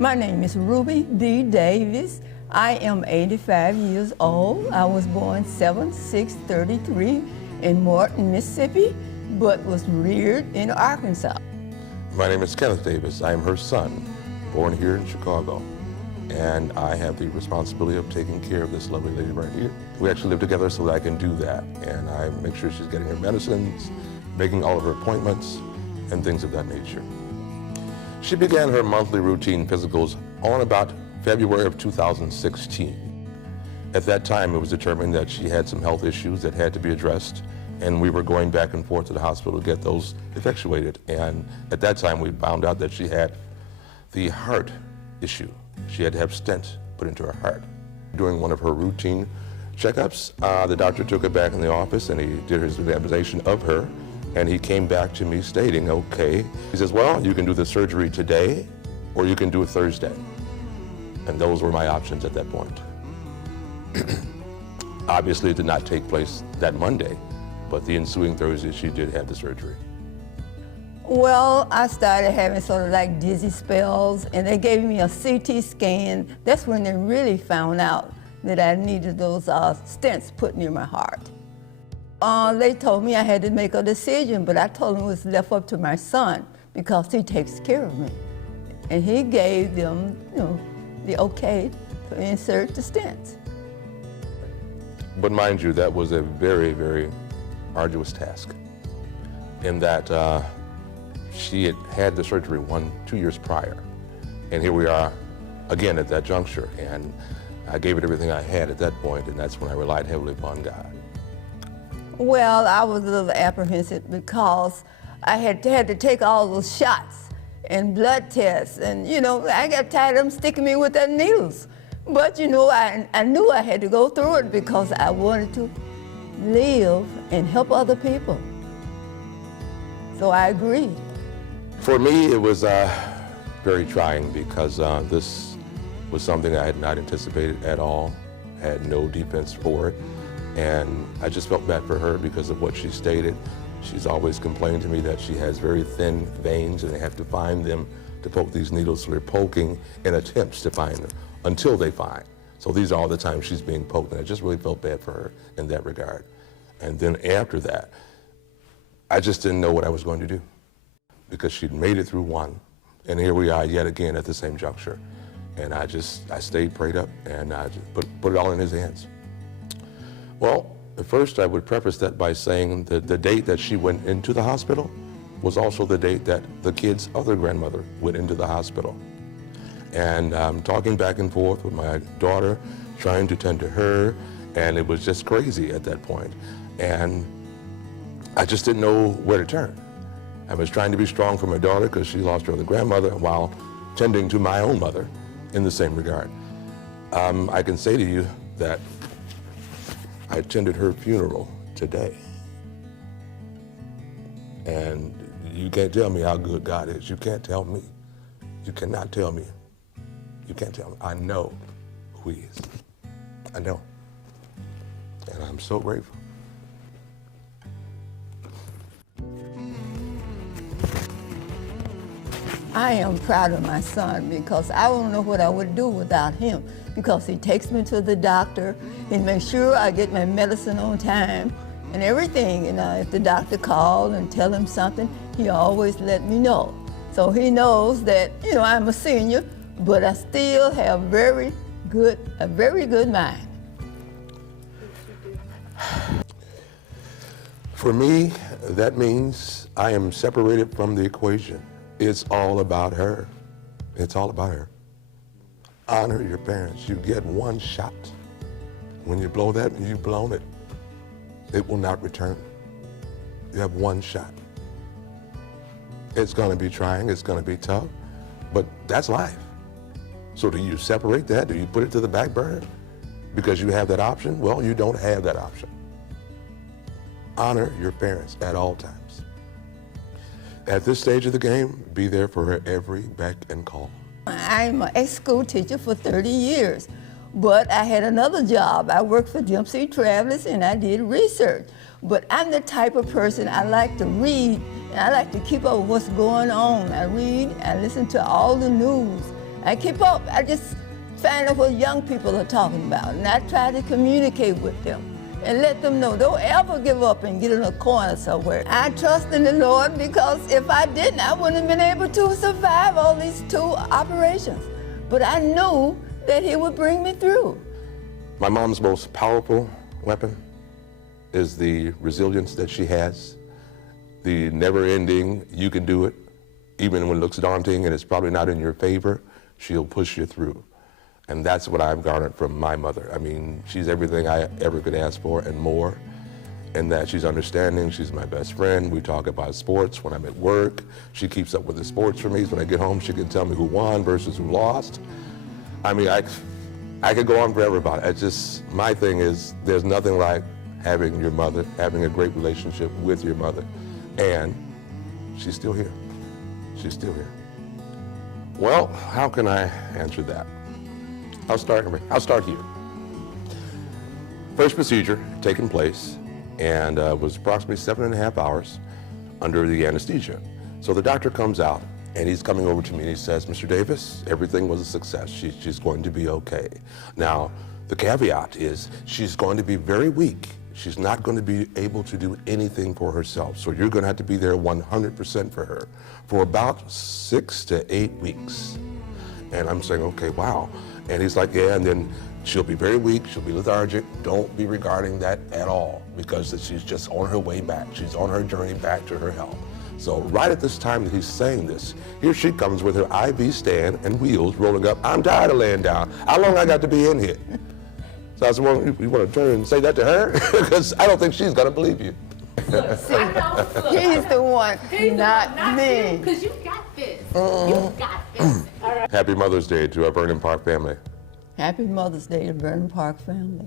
My name is Ruby D. Davis. I am 85 years old. I was born 7/6/33 in Morton, Mississippi, but was reared in Arkansas. My name is Kenneth Davis. I am her son, born here in Chicago. And I have the responsibility of taking care of this lovely lady right here. We actually live together so that I can do that. And I make sure she's getting her medicines, making all of her appointments, and things of that nature. She began her monthly routine physicals on about February of 2016. At that time, it was determined that she had some health issues that had to be addressed, and we were going back and forth to the hospital to get those effectuated. And at that time, we found out that she had the heart issue. She had to have stents put into her heart. During one of her routine checkups, the doctor took her back in the office and he did his examination of her, and he came back to me stating, okay, he says, well, you can do the surgery today or you can do it Thursday. And those were my options at that point. Obviously, it did not take place that Monday, but the ensuing Thursday, she did have the surgery. Well, I started having sort of like dizzy spells, and they gave me a CT scan. That's when they really found out that I needed those stents put near my heart. They told me I had to make a decision, but I told them it was left up to my son because he takes care of me. And he gave them, the okay to insert the stents. But mind you, that was a very, very arduous task in that she had the surgery 2 years prior. And here we are again at that juncture. And I gave it everything I had at that point, and that's when I relied heavily upon God. Well, I was a little apprehensive because I had to take all those shots and blood tests, and I got tired of them sticking me with their needles. But I knew I had to go through it because I wanted to live and help other people. So I agreed. For me, it was very trying because this was something I had not anticipated at all, had no defense for it. And I just felt bad for her because of what she stated. She's always complained to me that she has very thin veins and they have to find them to poke these needles. So they're poking in attempts to find them until they find. So these are all the times she's being poked, and I just really felt bad for her in that regard. And then after that, I just didn't know what I was going to do because she'd made it through one, and here we are yet again at the same juncture. And I stayed prayed up, and I just put it all in his hands. Well, first I would preface that by saying that the date that she went into the hospital was also the date that the kid's other grandmother went into the hospital. And I'm talking back and forth with my daughter, trying to tend to her, and it was just crazy at that point. And I just didn't know where to turn. I was trying to be strong for my daughter because she lost her other grandmother while tending to my own mother in the same regard. I can say to you that I attended her funeral today. And you can't tell me how good God is. You can't tell me. You cannot tell me. You can't tell me. I know who he is. I know. And I'm so grateful. I am proud of my son because I don't know what I would do without him, because he takes me to the doctor, he makes sure I get my medicine on time and everything. If the doctor called and tell him something, he always let me know. So he knows that, I'm a senior, but I still have a very good mind. For me, that means I am separated from the equation. It's all about her. It's all about her. Honor your parents. You get one shot. When you blow that, you've blown it. It will not return. You have one shot. It's going to be trying. It's going to be tough. But that's life. So do you separate that? Do you put it to the back burner because you have that option? Well, you don't have that option. Honor your parents at all times. At this stage of the game, be there for her every beck and call. I'm an ex-school teacher for 30 years, but I had another job. I worked for Dempsey Travelers and I did research. But I'm the type of person, I like to read and I like to keep up with what's going on. I read, I listen to all the news. I keep up. I just find out what young people are talking about, and I try to communicate with them and let them know don't ever give up and get in a corner somewhere. I trust in the Lord because if I didn't, I wouldn't have been able to survive all these 2 operations. But I knew that He would bring me through. My mom's most powerful weapon is the resilience that she has, the never-ending, you can do it, even when it looks daunting and it's probably not in your favor, she'll push you through. And that's what I've garnered from my mother. I mean, she's everything I ever could ask for and more. And that she's understanding, she's my best friend. We talk about sports when I'm at work. She keeps up with the sports for me. So when I get home, she can tell me who won versus who lost. I mean, I could go on forever about it. It's just, my thing is, there's nothing like having your mother, having a great relationship with your mother. And she's still here. She's still here. Well, how can I answer that? I'll start here. First procedure taking place, and was approximately 7.5 hours under the anesthesia. So the doctor comes out, and he's coming over to me, and he says, Mr. Davis, everything was a success. She's going to be okay. Now, the caveat is she's going to be very weak. She's not going to be able to do anything for herself. So you're going to have to be there 100% for her for about 6 to 8 weeks. And I'm saying, okay, wow. And he's like, yeah, and then she'll be very weak, she'll be lethargic. Don't be regarding that at all because she's just on her way back. She's on her journey back to her health. So right at this time that he's saying this, here she comes with her IV stand and wheels rolling up. I'm tired of laying down. How long I got to be in here? So I said, well, you want to turn and say that to her? Because I don't think she's going to believe you. See, he's the one, not me. Because you got this. You got this. All right. Happy Mother's Day to our Vernon Park family. Happy Mother's Day to Vernon Park family.